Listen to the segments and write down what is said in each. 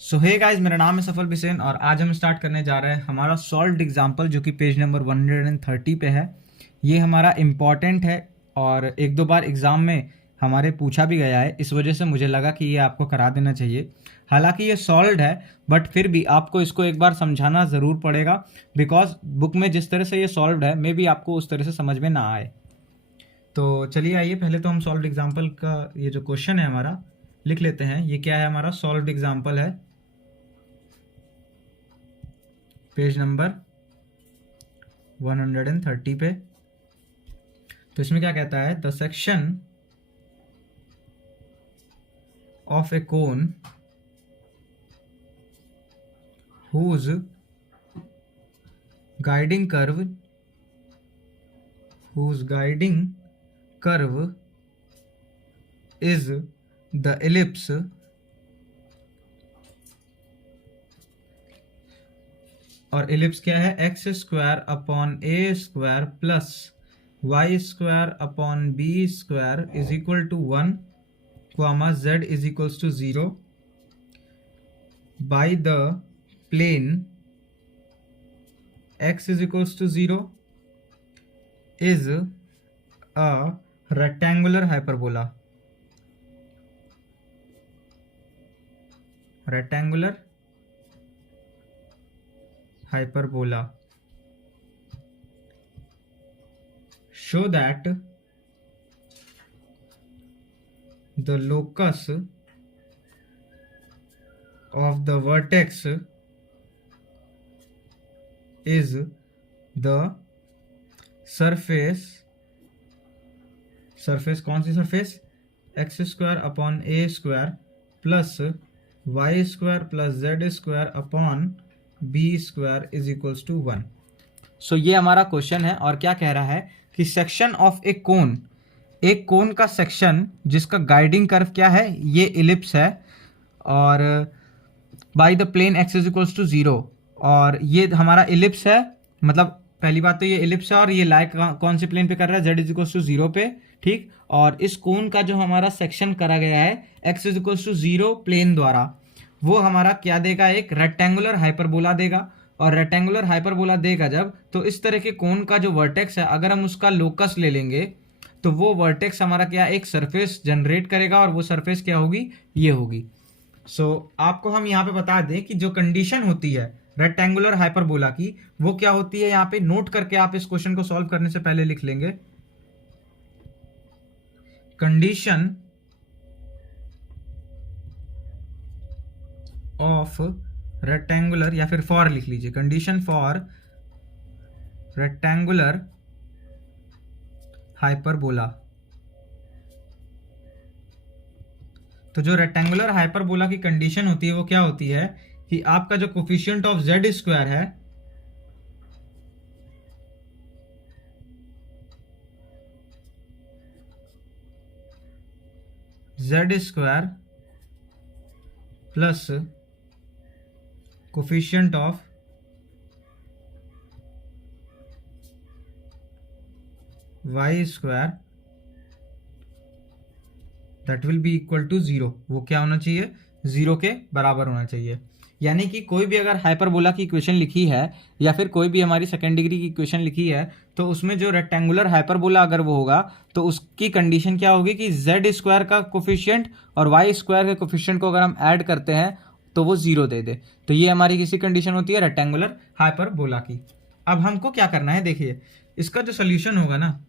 सो hey guys, मेरा नाम है सफल बिसेन और आज हम स्टार्ट करने जा रहे हैं हमारा सॉल्व्ड एग्जाम्पल जो कि पेज नंबर 130 पे है। ये हमारा इम्पॉर्टेंट है और एक दो बार एग्ज़ाम में हमारे पूछा भी गया है, इस वजह से मुझे लगा कि ये आपको करा देना चाहिए। हालांकि ये सॉल्व्ड है बट फिर भी आपको इसको एक बार समझाना ज़रूर पड़ेगा, बिकॉज बुक में जिस तरह से ये सॉल्व्ड है मे बी आपको उस तरह से समझ में ना आए। तो चलिए आइए, पहले तो हम सॉल्व्ड एग्जाम्पल का ये जो क्वेश्चन है हमारा लिख लेते हैं। ये क्या है? हमारा सॉल्व्ड एग्जाम्पल है, पेज नंबर 130 पे। तो इसमें क्या कहता है? The section of a cone whose guiding curve is the ellipse और एलिप्स क्या है? X square upon a square plus y square upon b square is equal to 1 comma z is equals to 0 by the plane x is equals to 0 is a rectangular hyperbola. Rectangular hyperbola. Show that the locus of the vertex is the surface कौन सी surface? X square upon a square plus y square plus z square upon b square is equals to 1। सो ये हमारा question है और क्या कह रहा है कि सेक्शन ऑफ ए कोन, एक कोन का सेक्शन जिसका गाइडिंग कर्व क्या है? ये इलिप्स है और by the plane x is equals to 0 और ये हमारा इलिप्स है। मतलब पहली बात तो ये इलिप्स है और ये लाइक कौन से प्लेन पे कर रहा है? जेड इज इक्वल्स टू 0 पे, ठीक। और इस कोन का जो हमारा सेक्शन करा गया है x is equals to 0 plane द्वारा, वो हमारा क्या देगा? एक रेक्टेंगुलर हाइपरबोला देगा। और रेक्टेंगुलर हाइपरबोला देगा जब, तो इस तरह के कोन का जो वर्टेक्स है अगर हम उसका लोकस ले लेंगे तो वो वर्टेक्स हमारा क्या? एक सरफेस जनरेट करेगा और वो सरफेस क्या होगी? ये होगी। आपको हम यहाँ पे बता दें कि जो कंडीशन होती है रेक्टेंगुलर हाइपरबोला की, वो क्या होती है? यहाँ पे नोट करके आप इस क्वेश्चन को सॉल्व करने से पहले लिख लेंगे। कंडीशन ऑफ रेक्टेंगुलर, या फिर फॉर लिख लीजिए, कंडीशन फॉर रेक्टेंगुलर हाइपरबोला। तो जो रेक्टेंगुलर हाइपरबोला की कंडीशन होती है वो क्या होती है कि आपका जो कोफिशिएंट ऑफ जेड स्क्वायर है z square plus coefficient of y square that will be equal to 0। वो क्या होना चाहिए? 0 के बराबर होना चाहिए। यानी कि कोई भी अगर हाइपरबोला की इक्वेशन लिखी है या फिर कोई भी हमारी सेकेंड डिग्री की इक्वेशन लिखी है, तो उसमें जो रेक्टेंगुलर हाइपरबोला अगर वो होगा तो उसकी कंडीशन क्या होगी कि जेड स्क्वायर का कोफिशिएंट और वाई स्क्वायर के कोफिशिएंट को अगर हम ऐड करते हैं तो वो 0 दे दे। तो ये हमारी किसी कंडीशन होती है? रेक्टेंगुलर हाइपरबोला की। अब हमको क्या करना है? देखिए, इसका जो सोल्यूशन होगा ना,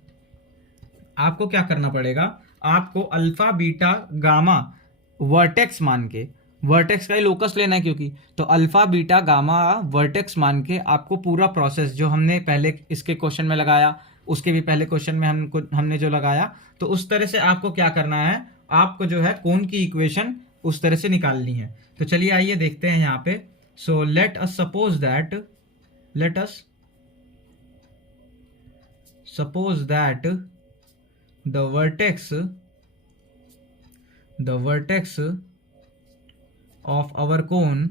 आपको क्या करना पड़ेगा? आपको अल्फा बीटा गामा वर्टेक्स मान के, वर्टेक्स का ही लोकस लेना है क्योंकि, तो अल्फा बीटा गामा वर्टेक्स मान के आपको पूरा प्रोसेस जो हमने पहले इसके क्वेश्चन में लगाया, उसके भी पहले क्वेश्चन में हमने जो लगाया, तो उस तरह से आपको क्या करना है? आपको जो है कोन की इक्वेशन उस तरह से निकालनी है। तो चलिए आइए देखते हैं यहाँ पे। So let us suppose that the vertex of our cone,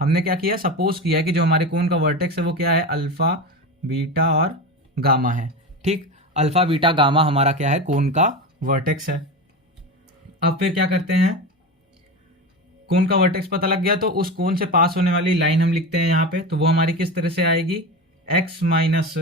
हमने क्या किया? सपोज किया कि जो हमारे कोन का वर्टेक्स है वो क्या है? अल्फा बीटा और गामा है, ठीक। अल्फा बीटा गामा हमारा क्या है? कोन का वर्टेक्स है। अब फिर क्या करते हैं? कोन का वर्टेक्स पता लग गया, तो उस कोन से पास होने वाली लाइन हम लिखते हैं यहाँ पे, तो वो हमारी किस तरह से आएगी, x minus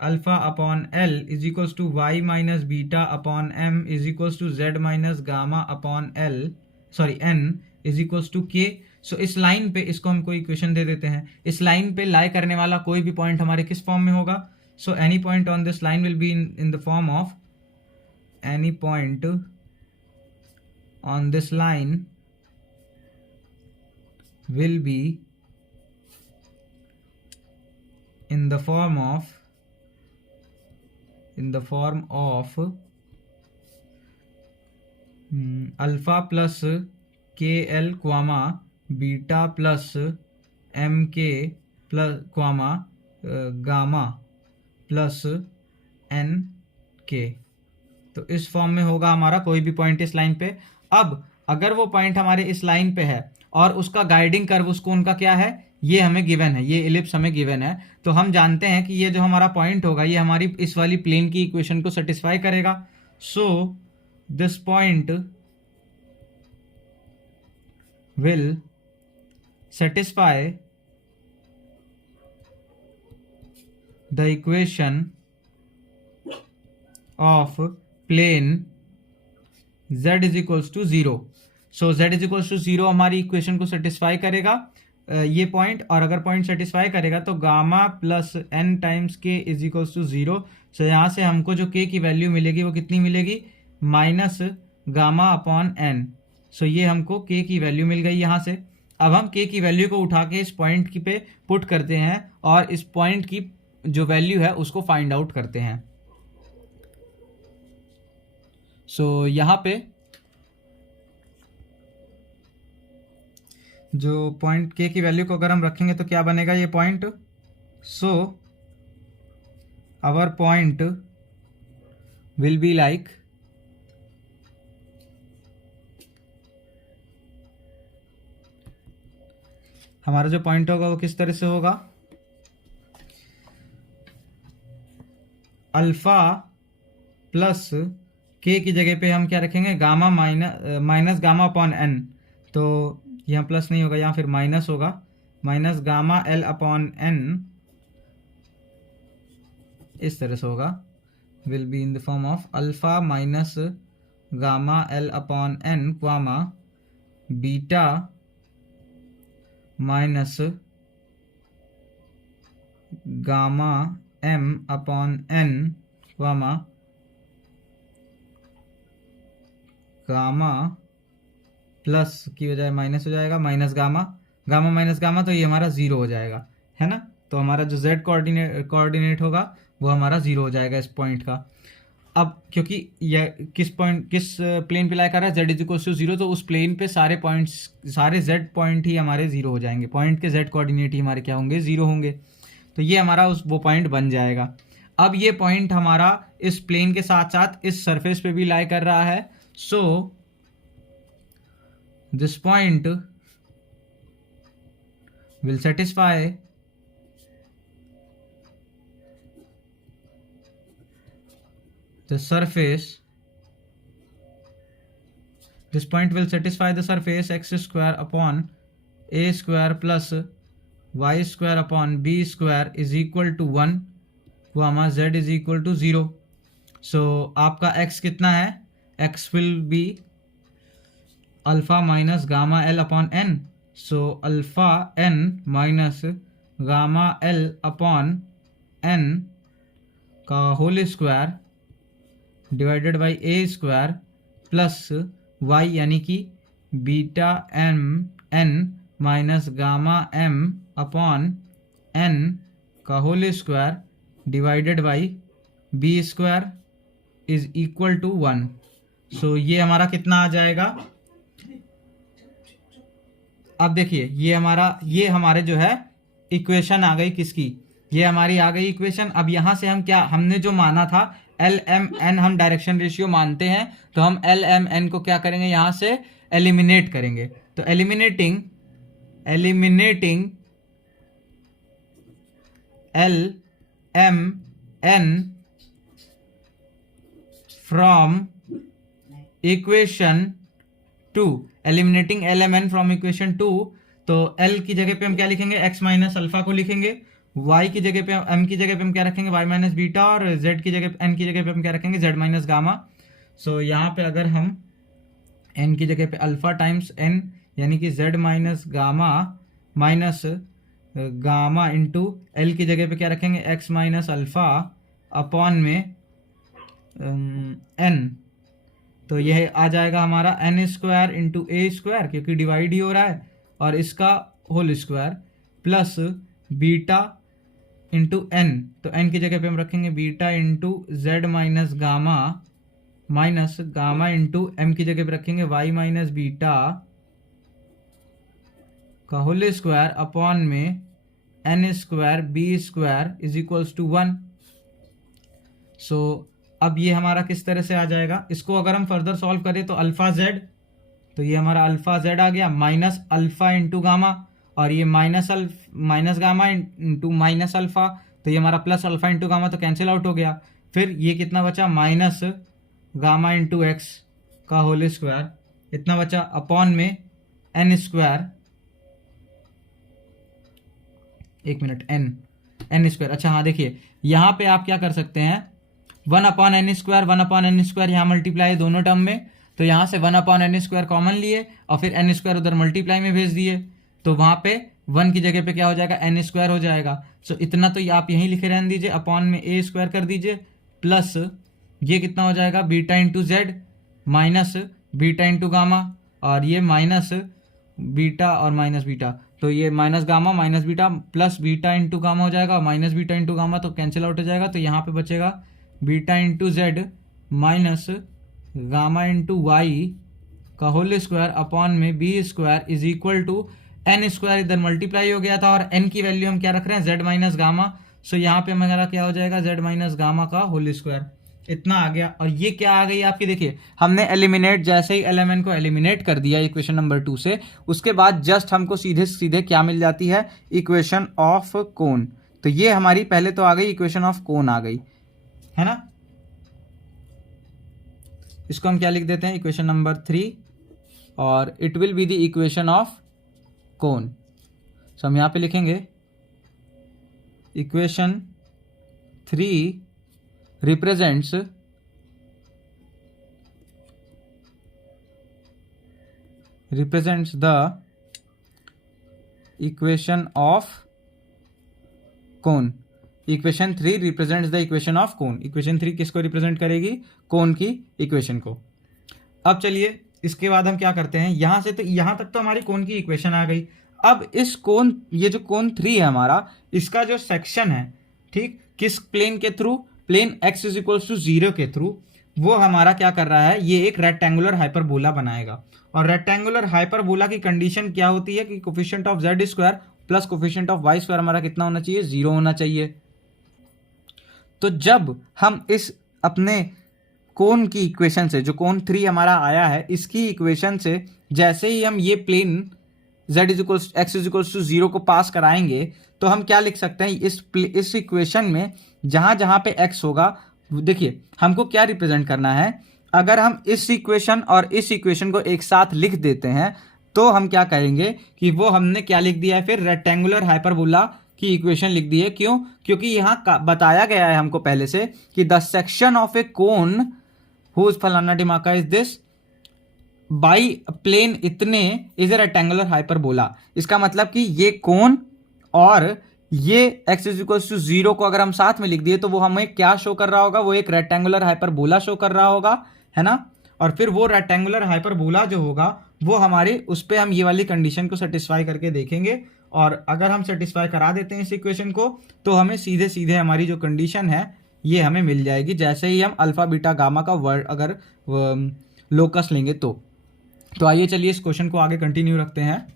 alpha upon l is equals to y minus beta upon m is equals to z minus gamma upon l, sorry n is equals to k. So इस लाइन पे इसको हम कोई इक्वेशन दे देते हैं, इस लाइन पे लाई करने वाला कोई भी पॉइंट हमारे किस फॉर्म में होगा, so any point on this line will be in the form of any point on this line will be in the form of alpha plus kl comma beta plus mk plus comma gamma plus nk। तो इस form में होगा हमारा कोई भी point इस line पे। अब अगर वो पॉइंट हमारे इस लाइन पे है और उसका गाइडिंग कर्व उस कोन का क्या है, ये हमें गिवन है, ये इलिप्स हमें गिवन है, तो हम जानते हैं कि ये जो हमारा पॉइंट होगा ये हमारी इस वाली प्लेन की इक्वेशन को सेटिस्फाई करेगा। So this point will satisfy the equation of plane z is equals to 0। So z is equals to 0 हमारी इक्वेशन को सेटिस्फाई करेगा ये पॉइंट, और अगर पॉइंट सेटिस्फाई करेगा तो gamma plus n times k is equals to 0। So यहाँ से हमको जो k की वैल्यू मिलेगी वो कितनी मिलेगी, माइनस गामा अपॉन n। सो ये हमको k की वैल्यू मिल गई यहाँ से। अब हम k की वैल्यू को उठा के इस पॉइंट की पे पुट करते हैं और इस पॉइंट की जो वैल्यू है उसको फाइंड आउट करते हैं। सो यहाँ पे जो पॉइंट k की वैल्यू को अगर हम रखेंगे तो क्या बनेगा ये point, so our point will be like हमारा जो पॉइंट होगा वो किस तरह से होगा, अल्फा प्लस k की जगह पे हम क्या रखेंगे, gamma minus gamma upon n, तो यहाँ प्लस नहीं होगा, यहाँ फिर माइनस होगा, minus gamma l upon n इस तरह से होगा, will be in the form of alpha minus gamma l upon n comma beta minus gamma m upon n comma gamma plus की बजाय माइनस हो जाएगा, minus gamma, gamma minus gamma, तो ये हमारा 0 हो जाएगा, है ना। तो हमारा जो z कोऑर्डिनेट होगा वो हमारा 0 हो जाएगा इस पॉइंट का। अब क्योंकि यह किस प्लेन पे लाई कर रहा है, z इज इक्वल टू 0, तो उस प्लेन पे सारे पॉइंट्स, सारे z पॉइंट ही हमारे 0 हो जाएंगे, पॉइंट के z कोऑर्डिनेट ही हमारे क्या होंगे, 0 होंगे। तो ये हमारा वो पॉइंट बन जाएगा। अब ये पॉइंट हमारा इस प्लेन के साथ साथ इस सरफेस पे भी लाई कर रहा है। So this point will satisfy the surface, this point will satisfy the surface x square upon a square plus y square upon b square is equal to 1, comma z is equal to 0। So आपका x कितना है, x will be alpha minus gamma l upon n, so alpha n minus gamma l upon n का whole square divided by a square plus y यानी कि beta m n minus gamma m upon n का whole square divided by b square is equal to 1। सो ये हमारा कितना आ जाएगा, अब देखिए ये हमारे जो है इक्वेशन आ गई किसकी, ये हमारी आ गई इक्वेशन। अब यहां से हम क्या, हमने जो माना था LMN, हम डायरेक्शन रेशियो मानते हैं, तो हम LMN को क्या करेंगे, यहां से एलिमिनेट करेंगे। तो eliminating LMN from equation 2, eliminating l m n from equation 2, तो एल की जगह पे हम क्या लिखेंगे, एक्स माइनस अल्फा को लिखेंगे, वाई की जगह पे, एम की जगह पे हम क्या रखेंगे, वाई माइनस बीटा, और जेड की जगह, एन की जगह पे हम क्या रखेंगे, जेड माइनस गामा। सो यहाँ पे अगर हम एन की जगह पे अल्फा टाइम्स एन, यानी कि z minus gamma minus gamma into l की जगह पे क्या रखेंगे, एक्स माइनस अल्फा अपॉन में एन, तो यह आ जाएगा हमारा n square into a square, क्योंकि डिवाइड ही हो रहा है, और इसका whole square plus beta into n, तो एन की जगह पे हम रखेंगे beta into z minus gamma minus gamma into m की जगह पे रखेंगे वाई माइनस बीटा का होल स्क्वायर अपॉन में n square b square is equals to 1। So अब ये हमारा किस तरह से आ जाएगा, इसको अगर हम फर्दर सॉल्व करें तो अल्फा जेड, तो ये हमारा अल्फा जेड आ गया माइनस अल्फा इंटू गामा, और ये minus gamma into minus alpha, तो ये हमारा प्लस अल्फा इंटू गामा, तो कैंसिल आउट हो गया। फिर ये कितना बचा, माइनस गामा इंटू एक्स का होल स्क्वायर, इतना बचा अपॉन में एन स्क्वायर, एक मिनट, एन स्क्वायर, अच्छा हाँ देखिए यहाँ पे आप क्या कर सकते हैं, 1/n² यहाँ मल्टीप्लाई दोनों टर्म में, तो यहाँ से 1/n² कॉमन लिए और फिर n² उधर मल्टीप्लाई में भेज दिए, तो वहाँ पे 1 की जगह पे क्या हो जाएगा, n² हो जाएगा। सो इतना तो आप यहीं लिखे रहने दीजिए, अपॉन में a² कर दीजिए, प्लस ये कितना हो जाएगा, beta into z minus beta into gamma, और ये माइनस बीटा और माइनस बीटा, तो ये minus gamma minus beta plus beta into gamma हो जाएगा, माइनस बीटा इंटू गामा तो कैंसिल आउट हो जाएगा, तो यहाँ पे बचेगा beta into z minus gamma into y का होल स्क्वायर अपॉन में b square is equal to n square, इधर मल्टीप्लाई हो गया था और एन की वैल्यू हम क्या रख रहे हैं, जेड माइनस गामा। सो यहाँ पे हमारा क्या हो जाएगा, जेड माइनस गामा का होल स्क्वायर, इतना आ गया। और ये क्या आ गई आपकी, देखिए हमने एलिमिनेट, जैसे ही एलिमेंट को एलिमिनेट कर दिया इक्वेशन नंबर 2 से, उसके बाद जस्ट हमको सीधे सीधे क्या मिल जाती है, इक्वेशन ऑफ कोन। तो ये हमारी पहले तो आ गई इक्वेशन ऑफ कोन आ गई है ना, इसको हम क्या लिख देते हैं, इक्वेशन नंबर 3, और it will be the equation of cone. So हम यहां पे लिखेंगे equation 3 represents the equation of cone। Equation 3 represents the equation of cone. Equation 3 किसको रिप्रेजेंट करेगी, कोन की इक्वेशन को। अब चलिए इसके बाद हम क्या करते हैं, यहां से तो यहां तक तो हमारी कोन की इक्वेशन आ गई। अब इस कोन, ये जो कोन 3 है हमारा, इसका जो सेक्शन है, ठीक, किस प्लेन के through, plane x is equals to 0 के थ्रू, वो हमारा क्या कर रहा है, ये एक रेक्टेंगुलर हाइपरबोला बनाएगा। और रेक्टेंगुलर हाइपरबोला की कंडीशन क्या होती है कि coefficient of z square plus coefficient of y square हमारा कितना होना चाहिए, 0 होना चाहिए। तो जब हम इस अपने कोन की इक्वेशन से, जो कोन 3 हमारा आया है, इसकी इक्वेशन से जैसे ही हम ये plane z is equals x is equals to 0 को पास कराएंगे, तो हम क्या लिख सकते हैं, इस इक्वेशन में जहां जहां पे x होगा, देखिए हमको क्या रिप्रेजेंट करना है, अगर हम इस इक्वेशन और इस इक्वेशन को एक साथ लिख देते हैं, तो हम क्या कहेंगे कि वो हमने क्या लिख दिया है, फिर रेक्टेंगुलर हाइपरबोला की इक्वेशन लिख दी है। क्यों, क्योंकि यहाँ बताया गया है हमको पहले से कि the section of a cone whose फलाना डिमाका इज दिस बाई प्लेन इतने इज ए रेक्टेंगुलर हाइपरबोला। इसका मतलब कि ये कोन और ये x इज इक्वल टू 0 को अगर हम साथ में लिख दिए, तो वो हमें क्या शो कर रहा होगा, वो एक रेक्टेंगुलर हाइपरबोला शो कर रहा होगा, है ना। और फिर वो रेक्टेंगुलर हाइपरबोला जो होगा, वो हमारे उस पर हम ये वाली कंडीशन को सेटिस्फाई करके देखेंगे, और अगर हम सेटिस्फाई करा देते हैं इस इक्वेशन को, तो हमें सीधे सीधे हमारी जो कंडीशन है ये हमें मिल जाएगी, जैसे ही हम अल्फा बीटा गामा का वर्ड अगर लोकस लेंगे तो आइए चलिए इस क्वेश्चन को आगे कंटिन्यू रखते हैं।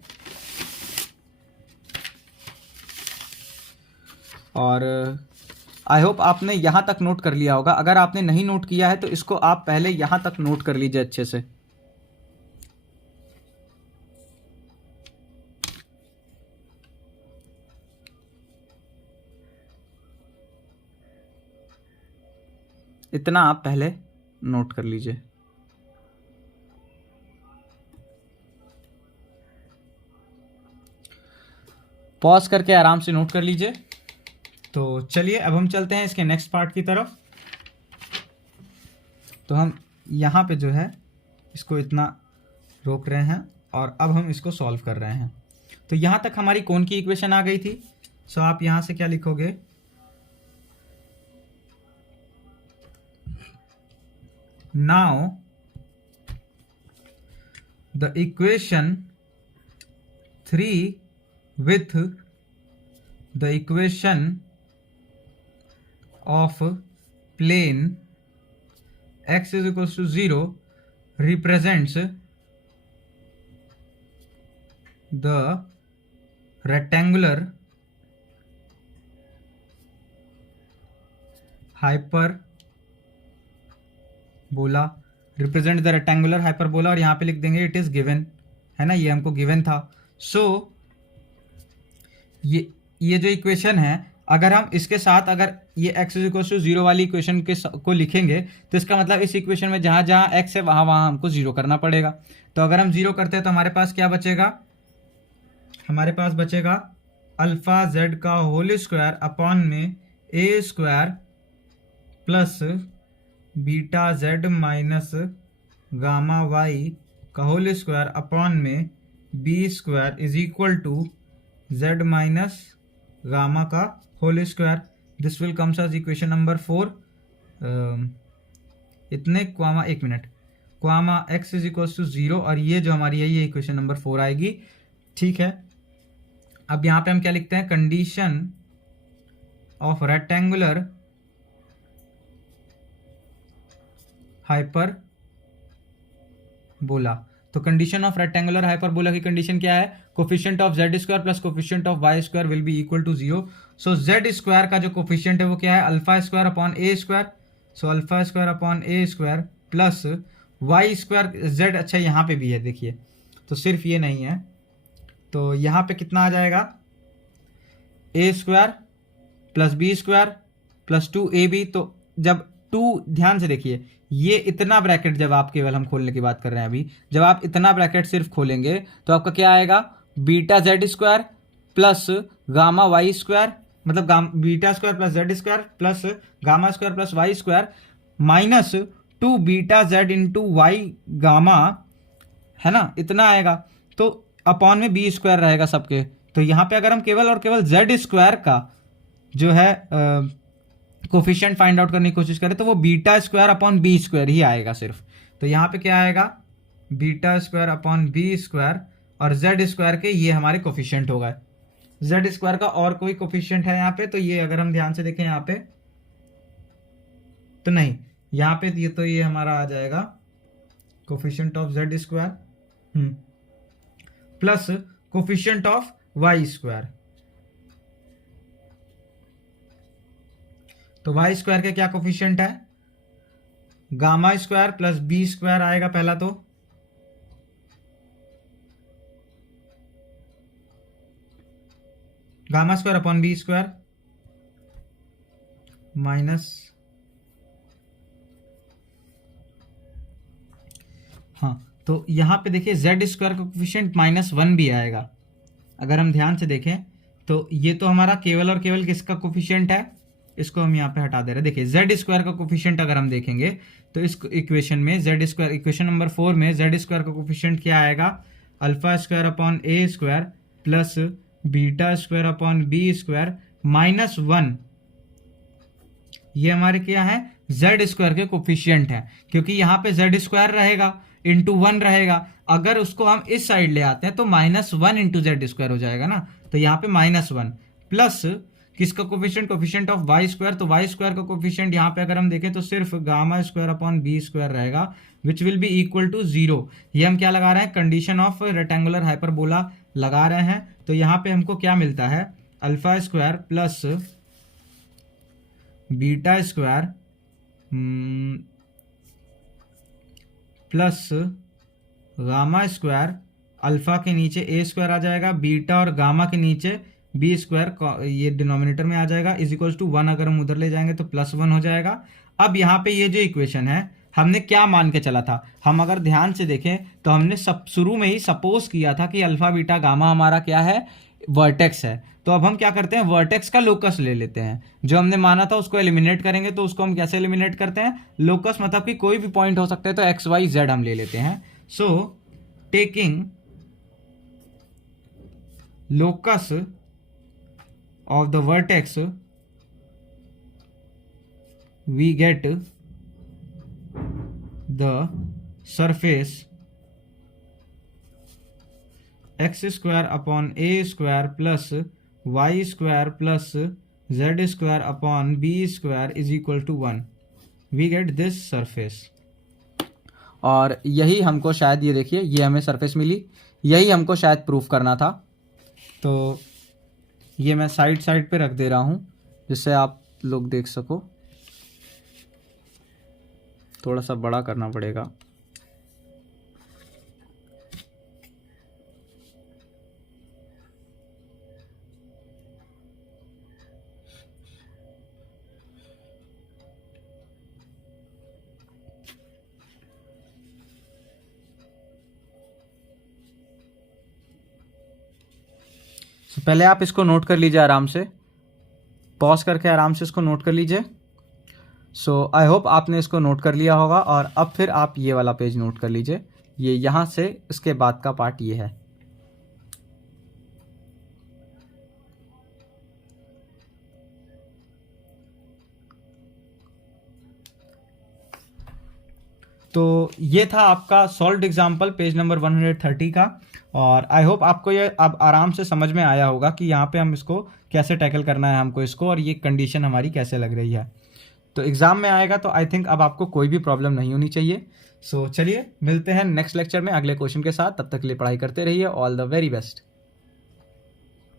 और आई होप आपने यहां तक नोट कर लिया होगा। अगर आपने नहीं नोट किया है तो इसको आप पहले यहां तक नोट कर लीजिए अच्छे से। इतना आप पहले नोट कर लीजिए। पॉज करके आराम से नोट कर लीजिए। तो चलिए अब हम चलते हैं इसके नेक्स्ट पार्ट की तरफ। तो हम यहाँ पे जो है इसको इतना रोक रहे हैं और अब हम इसको सॉल्व कर रहे हैं। तो यहाँ तक हमारी कौन की इक्वेशन आ गई थी। सो आप यहाँ से क्या लिखोगे, now the equation 3 with the equation of plane x is equals to 0 represents the rectangular hyperbola, represent the rectangular hyperbola, और यहाँ पे लिख देंगे it is given, है ना, ये हमको गिवन था। सो ये जो इक्वेशन है, अगर हम इसके साथ अगर ये x इज इक्वल टू 0 वाली इक्वेशन को लिखेंगे तो इसका मतलब इस इक्वेशन में जहाँ जहाँ x है वहाँ वहाँ हमको 0 करना पड़ेगा। तो अगर हम 0 करते हैं तो हमारे पास क्या बचेगा, हमारे पास बचेगा अल्फा z का होल स्क्वायर अपॉन में a square plus beta z minus gamma y का होल स्क्वायर अपॉन में b square is equal to z minus gamma का whole square. This will comes as equation number 4। इतने comma, एक minute, comma x is equal to 0 और ये जो हमारी है ये इक्वेशन नंबर 4 आएगी। ठीक है, अब यहाँ पे हम क्या लिखते हैं, कंडीशन ऑफ रेक्टेंगुलर हाइपरबोला। तो कंडीशन ऑफ रेक्टेंगुलर हाइपरबोला की कंडीशन क्या है, coefficient of z square plus coefficient of y square will be equal to 0। So z square का जो कोफिशिएंट है वो क्या है, alpha square upon a square. So alpha square upon a square plus y square z, अच्छा यहाँ पे भी है देखिए, तो सिर्फ ये नहीं है, तो यहाँ पे कितना आ जाएगा, a square plus b square plus 2ab। तो जब 2, ध्यान से देखिए, ये इतना ब्रैकेट जब आप केवल हम खोलने की बात कर रहे हैं अभी, जब आप इतना ब्रैकेट सिर्फ खोलेंगे तो आपका क्या आएगा, beta z square plus gamma y square, मतलब beta square plus z square plus gamma square plus y square minus 2 beta z into y gamma, है ना, इतना आएगा। तो अपॉन में बी स्क्वायर रहेगा सबके। तो यहाँ पे अगर हम केवल और केवल जेड स्क्वायर का जो है कोफिशिएंट फाइंड आउट करने की कोशिश करें तो वो beta square upon b square ही आएगा सिर्फ। तो यहाँ पे क्या आएगा, beta square upon b square, और जेड स्क्वायर के ये हमारे कोफिशिएंट हो गए। जेड स्क्वायर का और कोई कोफिशिएंट है यहाँ पे, तो ये अगर हम ध्यान से देखें यहाँ पे तो नहीं, यहाँ पे ये तो ये हमारा आ जाएगा coefficient of z square plus coefficient of y square. तो वाई स्क्वायर के क्या कोफिशिएंट है, gamma square plus b square आएगा पहला, तो gamma square upon b square minus, हाँ, तो यहां पे देखिए जेड स्क्वायर का कोफिशिएंट -1 भी आएगा। अगर हम ध्यान से देखें तो ये तो हमारा केवल और केवल किसका कोफिशिएंट है, इसको हम यहाँ पे हटा दे रहे हैं। देखिए जेड स्क्वायर का कोफिशिएंट अगर हम देखेंगे तो इस इक्वेशन में जेड स्क्वायर, इक्वेशन नंबर 4 में जेड स्क्वायर का कोफिशिएंट क्या आएगा, alpha square upon a square plus beta square upon b square -1। ये हमारे क्या है, जेड स्क्वायर के कोफिशिएंट है, क्योंकि यहाँ पे जेड स्क्वायर रहेगा इंटू 1 रहेगा। अगर उसको हम इस साइड ले आते हैं तो -1 इंटू जेड स्क्वायर हो जाएगा ना, तो यहाँ पे -1 प्लस किसका coefficient, coefficient of y square. तो वाई स्क्वायर का कोफिशिएंट यहाँ पे अगर हम देखें तो सिर्फ gamma square upon b square रहेगा, which will be equal to 0। ये हम क्या लगा रहे हैं, कंडीशन ऑफ रेक्टेंगुलर हाइपरबोला लगा रहे हैं। तो यहाँ पे हमको क्या मिलता है, alpha square plus beta square plus gamma square, alpha के नीचे ए स्क्वायर आ जाएगा, बीटा और गामा के नीचे बी स्क्वायर, ये डिनोमिनेटर में आ जाएगा, इज इक्वल टू 1। अगर हम उधर ले जाएंगे तो +1 हो जाएगा। अब यहाँ पे ये जो इक्वेशन है हमने क्या मान के चला था, हम अगर ध्यान से देखें तो हमने सब शुरू में ही सपोज किया था कि अल्फा बीटा गामा हमारा क्या है, वर्टेक्स है। तो अब हम क्या करते हैं, वर्टेक्स का लोकस ले लेते हैं, जो हमने माना था उसको एलिमिनेट करेंगे। तो उसको हम कैसे एलिमिनेट करते हैं, लोकस मतलब कि कोई भी पॉइंट हो सकते हैं, तो एक्स वाई जेड हम ले लेते हैं। So taking locus of the vertex, we get the surface x square upon a square plus y square plus z square upon b square is equal to 1. We get this surface. और यही हमको शायद, ये देखिए ये हमें surface मिली, यही हमको शायद प्रूफ करना था। तो ये मैं साइड पे रख दे रहा हूँ जिससे आप लोग देख सको, थोड़ा सा बड़ा करना पड़ेगा। पहले आप इसको नोट कर लीजिए, आराम से पॉज करके आराम से इसको नोट कर लीजिए। सो आई होप आपने इसको नोट कर लिया होगा। और अब फिर आप ये वाला पेज नोट कर लीजिए, ये यहाँ से इसके बाद का पार्ट ये है। तो ये था आपका सॉल्व्ड एग्जाम्पल पेज नंबर 130 का। और आई होप आपको ये अब आराम से समझ में आया होगा कि यहाँ पे हम इसको कैसे टैकल करना है हमको इसको, और ये कंडीशन हमारी कैसे लग रही है। तो एग्ज़ाम में आएगा तो आई थिंक अब आपको कोई भी प्रॉब्लम नहीं होनी चाहिए। सो चलिए मिलते हैं नेक्स्ट लेक्चर में अगले क्वेश्चन के साथ। तब तक के लिए पढ़ाई करते रहिए। All the very best.